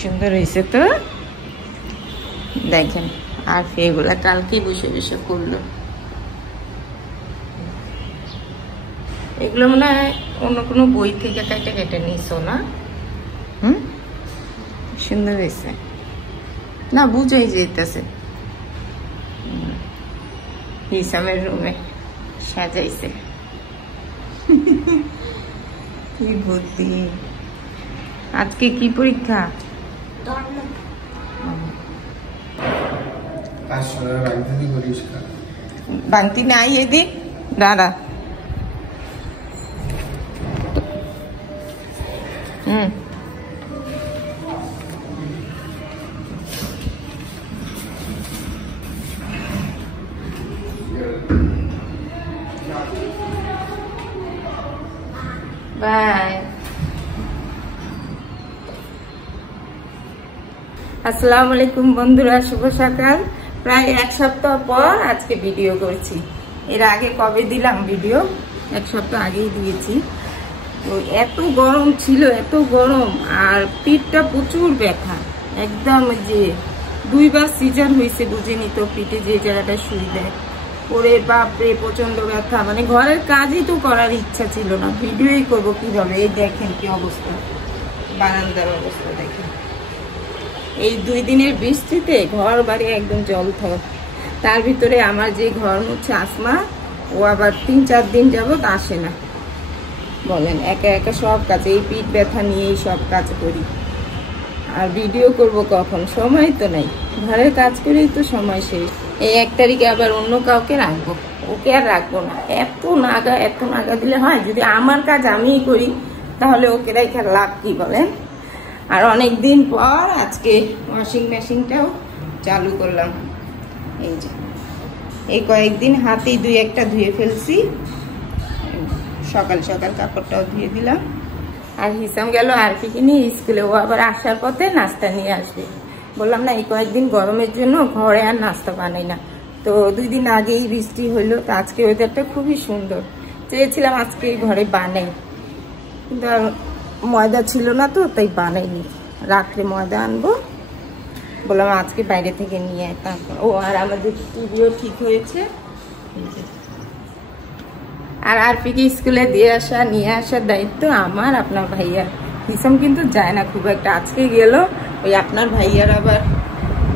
সুন্দর হয়েছে তো দেখেন। আর এগুলা কালকে বসে বসে করলো। এগুলো মনে হয় অন্য কোনো বই থেকে কেটে কেটে নিছো না? সুন্দর হয়েছে না, বুঝাই যেতেছে। হিসামের রুমে সাজাইছে। কি বুদ্ধি। আজকে কি পরীক্ষা? বাংতি নাই এদিক দাদা। বাই। আসসালামু আলাইকুম বন্ধুরা, শুভ সকাল। প্রায় এক সপ্তাহ পর আজকে ভিডিও করছি। এর আগে কবে দিলাম ভিডিও? এক সপ্তাহ আগেই দিয়েছি। তো এত গরম ছিল, এত গরম, আর পিঠটা প্রচুর ব্যথা একদম। যে 2 বার সিজার হয়েছে, বুঝিনি তো পিঠে যে জায়গাটা শুই দেয়। ওরে বাপরে প্রচন্ড ব্যথা, মানে ঘরের কাজই তো করার ইচ্ছা ছিল না। ভিডিওই করবো কিভাবে। এই দেখেন কি অবস্থা, বারান্দার অবস্থা দেখেন। এই 2 দিনের বৃষ্টিতে ঘর বাড়ি একদম জলথল। তার ভিতরে আমার যে ঘর মুছে আসমা, ও আবার 3-4 দিন যাবত আসে না। বলেন, একা একা সব কাজ, এই পিঠ ব্যথা নিয়েই সব কাজ করি। আর ভিডিও করব কখন? সময় তো নাই। ঘরের কাজ করেই তো সময় শেষ। এই 1 তারিখে আবার অন্য কাউকে রাখবো, ওকে আর রাখবো না। এত নাগা দিলে হয়? যদি আমার কাজ আমিই করি তাহলে ওকে রেখে লাভ কি বলেন? আর অনেক দিন পর আজকে ওয়াশিং মেশিনটাও চালু করলাম। এই যে এই কয়েকদিন হাতেই 2-1টা ধুয়ে ফেলছি। সকাল সকাল কাপড়টাও ধুয়ে দিলাম। আর হিসাম গেল আর কি নিয়ে স্কুলে। ও আবার আসার পথে নাস্তা নিয়ে আসবে। বললাম না, এই কয়েকদিন গরমের জন্য ঘরে আর নাস্তা বানাই না। তো 2 দিন আগেই বৃষ্টি হইলো, তো আজকে ওয়েদারটা খুবই সুন্দর। চেয়েছিলাম আজকে ঘরে বানাই, কিন্তু ময়দা ছিল না তো, তাই বানাইনি। রাত্রে ময়দা আনবো, বললাম আজকে বাইরে থেকে নিয়ে আয়। তারপর ও আর আমাদের টিভিও ঠিক হয়েছে। আর আরপিকে স্কুলে দিয়ে আসা নিয়ে আসার দায়িত্ব আমার, আপনার ভাইয়ার। হিসাম কিন্তু যায় না খুব একটা। আজকে গেল, ওই আপনার ভাইয়ার আবার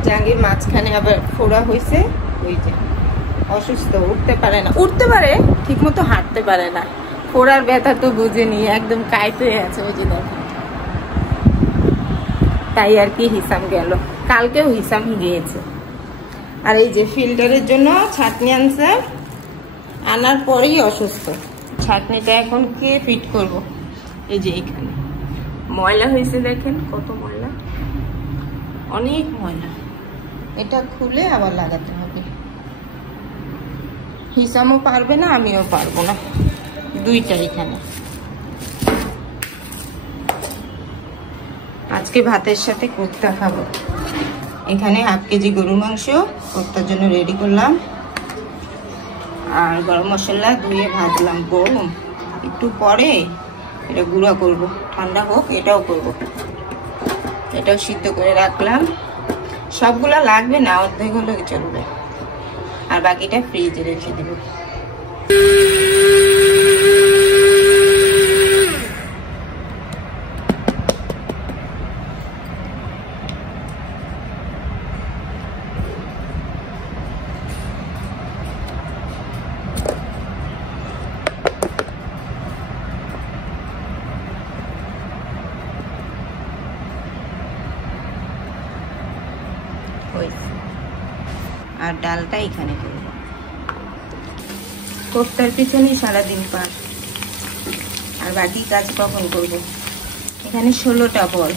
জাঙ্গির মাঝখানে আবার ফোড়া হয়েছে। ওই যে অসুস্থ, উঠতে পারে না। উঠতে পারে ঠিক মতো, হাঁটতে পারে না। ফোড়ার ব্যথা তো বুঝেনি, একদম কাইট হয়ে আছে। ওই যে দেখেন। তাই আর কি হিসাম গেল। কালকেও হিসাম গিয়েছে। আর এই যে ফিল্টারের জন্য ছাঁকনি আনছে, আনার পরেই অসুস্থ। ছাঁকনিটা এখন কে ফিট করব? এই যে এখানে ময়লা হয়েছে, দেখেন কত ময়লা, অনেক ময়লা। এটা খুলে আবার লাগাতে হবে। হিসামও পারবে না, আমিও পারবো না, 2টা এখানে। আজকে ভাতের সাথে কোপ্তা খাবো। এখানে 1/2 কেজি গরুর মাংস কোপ্তার জন্য রেডি করলাম। আর গরম মশলা ধুয়ে ভাজলাম। গরম, একটু পরে এটা গুঁড়া করব, ঠান্ডা হোক এটাও করব। এটাও সিদ্ধ করে রাখলাম। সবগুলা লাগবে না, অর্ধেক হলে চলবে। আর বাকিটা ফ্রিজে রেখে দেব। আর ডালটা এখানে করব। কোপ্তার পিছনেই সারাদিন পার। আর বাকি কাজ কখন করব? এখানে 16টা বল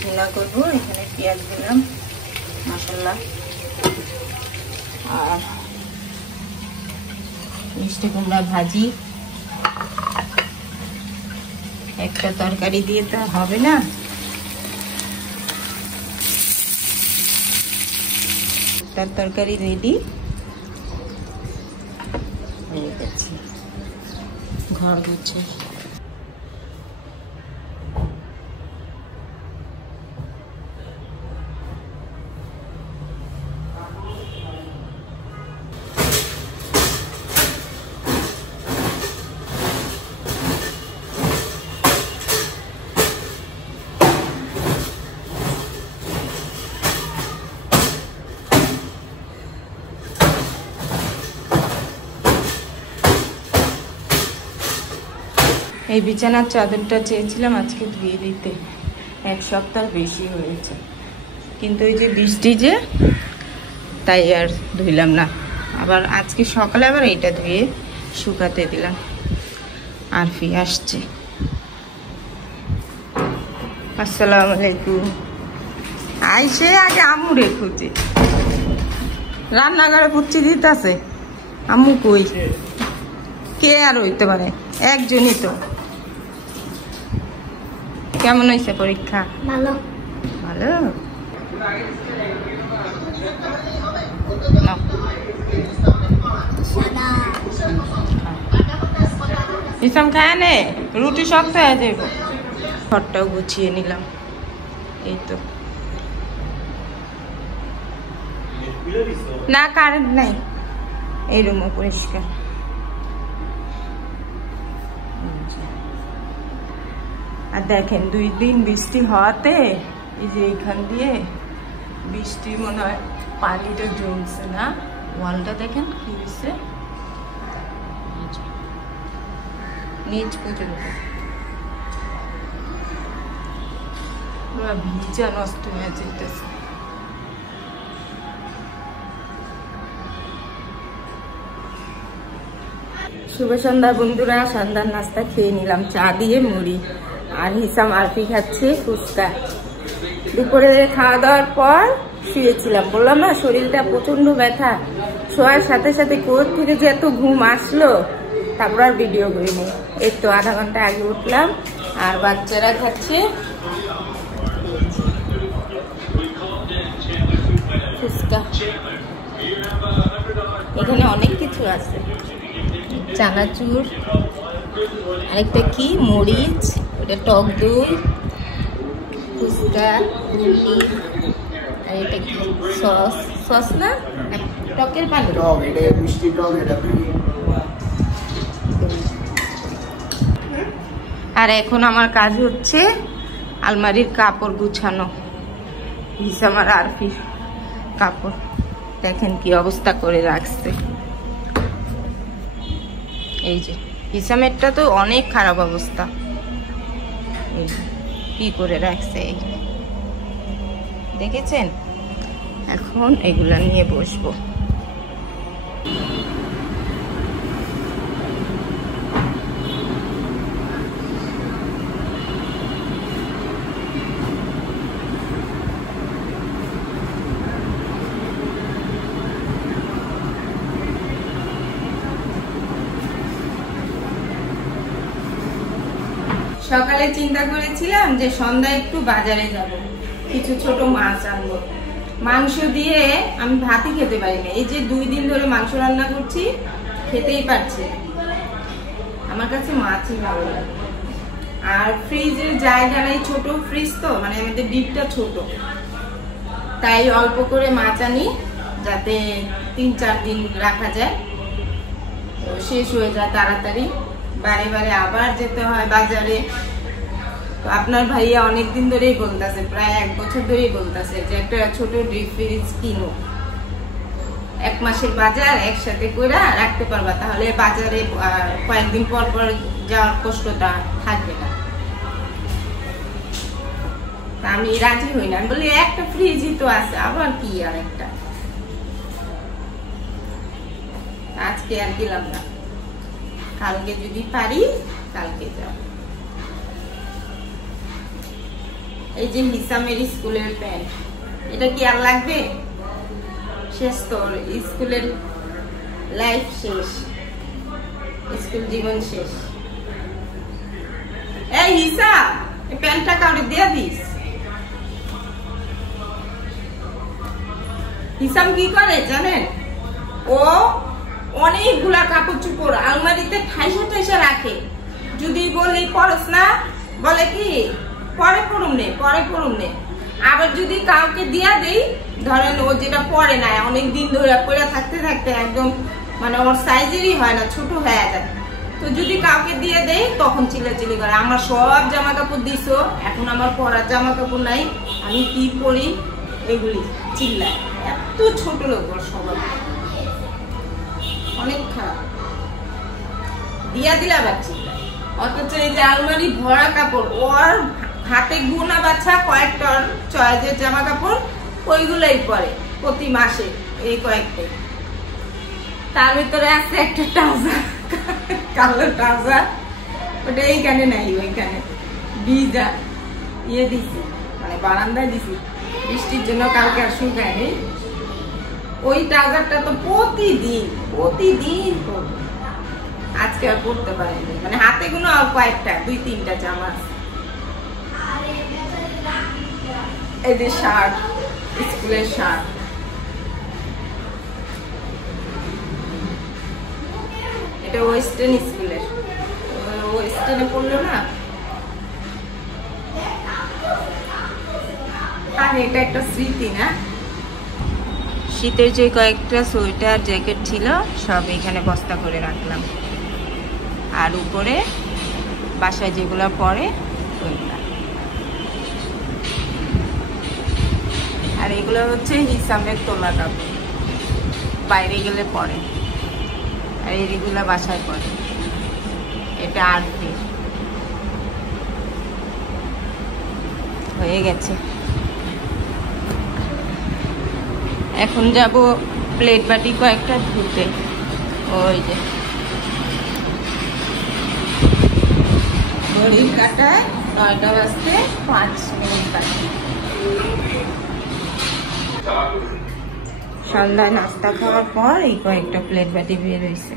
ভুনা করবো। এখানে পেঁয়াজ দিলাম, মশলা, আর মিষ্টি কুমড়া ভাজি। একটা তরকারি দিয়ে তো হবে না। তার তরকারি রেডি হয়ে গেছে। ঘর গুছে এই বিছানার চাদরটা চেয়েছিলাম আজকে ধুয়ে দিতে, 1 সপ্তাহ বেশি হয়েছে, কিন্তু এই যে বৃষ্টি যে তাই আর ধুইলাম না। আবার আজকে সকালে আবার এইটা ধুয়ে শুকাতে দিলাম। আরফি আসছে। আসসালামু আলাইকুম। আইসে আগে আম্মুরে খুঁজে রান্নাঘরে পুচ্ছি দিতেছে। আম্মু কই? কে আর হইতে পারে, একজনই তো। কেমন হয়েছে পরীক্ষা? ভালো। ভালো। ইসলাম খায় নে, রুটি শক্ত হয়ে যাইব। ঘরটাও গুছিয়ে নিলাম, এই তো। না কারেন্ট নাই, এই রুমও পরিষ্কার। আর দেখেন 2 দিন বৃষ্টি হওয়াতে এই যে এইখান দিয়ে বৃষ্টি মনে হয় পানিটা জমছে না। ওয়ালটা দেখেন কি হয়েছে, নিচ পর্যন্ত পুরো ভিজা নষ্ট হয়ে যেতেছে। শুভ সন্ধ্যা বন্ধুরা, সন্ধ্যার নাস্তা খেয়ে নিলাম চা দিয়ে মুড়ি। আর হিসাম আরফি খাচ্ছে ফুচকা। দুপুরে খাওয়া দাওয়ার পর শুয়েছিলাম, বললাম না শরীরটা প্রচন্ড ব্যথা। শোয়ার সাথে সাথে কোথা থেকে যে এত ঘুম আসলো, তারপর আর ভিডিও করিনি। এই তো আধা ঘন্টা আগে উঠলাম। আর বাচ্চারা খাচ্ছে ফুচকা। এখানে অনেক কিছু আছে, চানাচুর, আরেকটা কি মরিচ, ওটা টক দই, ফুচকা, মুড়ি, আর এটা কি সস, সস না টকের পানি, আর এখন আমার কাজ হচ্ছে আলমারির কাপড় গুছানো। হিসাম আর আরফির কাপড় দেখেন কি অবস্থা করে রাখছে। এই যে হিসামেরটা তো অনেক খারাপ অবস্থা, কি করে রাখছে দেখেছেন। এখন এগুলা নিয়ে বসবো। সকালে চিন্তা করেছিলাম যে সন্ধ্যায় একটু বাজারে যাব, কিছু ছোট মাছ আনবো। মাংস দিয়ে আমি ভাতই খেতে পারি না। এই যে 2 দিন ধরে মাংস রান্না করছি, খেতেই পারছি। আমার কাছে মাছই ভালো লাগে। আর ফ্রিজের জায়গা নেই, ছোট ফ্রিজ তো, মানে আমাদের ডিপটা ছোট, তাই অল্প করে মাছ আনি যাতে 3-4 দিন রাখা যায়, শেষ হয়ে যায় তাড়াতাড়ি। বারে বারে আবার যেতে হয় বাজারে। তো আপনার ভাইয়া অনেকদিন ধরেই বলতেছে, প্রায় 1 বছর ধরেই বলতেছে যে একটা ছোট ডিপ ফ্রিজ কিনো, 1 মাসের বাজার একসাথে করে রাখতে পারবা, তাহলে বাজারে কয়েকদিন পর পর যাওয়ার কষ্টটা থাকবে না। আমি রাজি হই না, আমি বলি একটা ফ্রিজই তো আছে, আবার কি আর একটা। আজকে আর গেলাম না, কালকে যদি পারি কালকে যাব। এই যে হিসামের স্কুলের প্যান্ট, এটা কি আর লাগবে? শেষ তো, স্কুলের লাইফ শেষ, স্কুল জীবন শেষ। এই হিসাব, এই প্যান্টটা কাউরে দিয়ে দিস। হিসাম কি করে জানেন, ও অনেকগুলা কাপড় চোপড় আলমারিতে ঠাইসা ঠাইসা রাখে। যদি বলি পরস না, বলে কি পরে পড়ুম নে। আবার যদি কাউকে দিয়া দেই, ধরেন ও যেটা পরে না, অনেক দিন ধরে পরে থাকতে থাকতে একদম মানে ওর সাইজেরই হয় না, ছোট হয়ে যায়। তো যদি কাউকে দিয়ে দেই তখন চিল্লাচিল্লি করে, আমার সব জামা কাপড় দিছো, এখন আমার পরার জামা কাপড় নাই, আমি কি পরি, এগুলি চিল্লায়। এত ছোট লোক ওর স্বভাব, অনেক খারাপ। দিয়া দিলে আবার চিল্লায়। অথচ এই যে আলমারি ভরা কাপড়, ওর হাতে গুনা বাছা কয়েকটা চয়েজের জামা কাপড় ওইগুলোই পরে প্রতি মাসে এই কয়েকটাই। তার ভিতরে আছে একটা ট্রাউজার, কালো ট্রাউজার, ওটা এইখানে নাই, ওইখানে ভিজা দিছি, মানে বারান্দায় দিছি, বৃষ্টির জন্য কালকে আর শুকায়নি। ওই ট্রাউজারটা তো প্রতিদিন পরবো, আজকে আর পরতে পারিনি, মানে হাতে গুলো কয়েকটা 2-3টা জামা। এই যে শার্ট, স্কুলের শার্ট, এটা ওয়েস্টার্ন স্কুলের, ওয়েস্টার্নে পড়লো না। আর এটা একটা স্মৃতি না, শীতের যে কয়েকটা সোয়েটার জ্যাকেট ছিল সব এখানে বস্তা করে রাখলাম, আর উপরে বাসায় যেগুলো পরে ওইগুলা। আর এগুলো হচ্ছে হিসাবের তোলা কাপড়, বাইরে গেলে পরে, আর এইগুলা বাসায় পরে। এটা আরতি হয়ে গেছে। এখন যাব প্লেট বাটি কয়েকটা ধুতে। ওই যে ঘড়ির কাঁটায় 9টা বাজতে 5 মিনিট বাকি। সন্ধ্যায় নাস্তা খাওয়ার পর এই কয়েকটা প্লেট বাটি বের হয়েছে।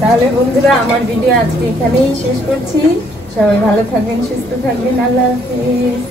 তাহলে বন্ধুরা, আমার ভিডিও আজকে এখানেই শেষ করছি। সবাই ভালো থাকবেন, সুস্থ থাকবেন, আল্লাহ হাফেজ।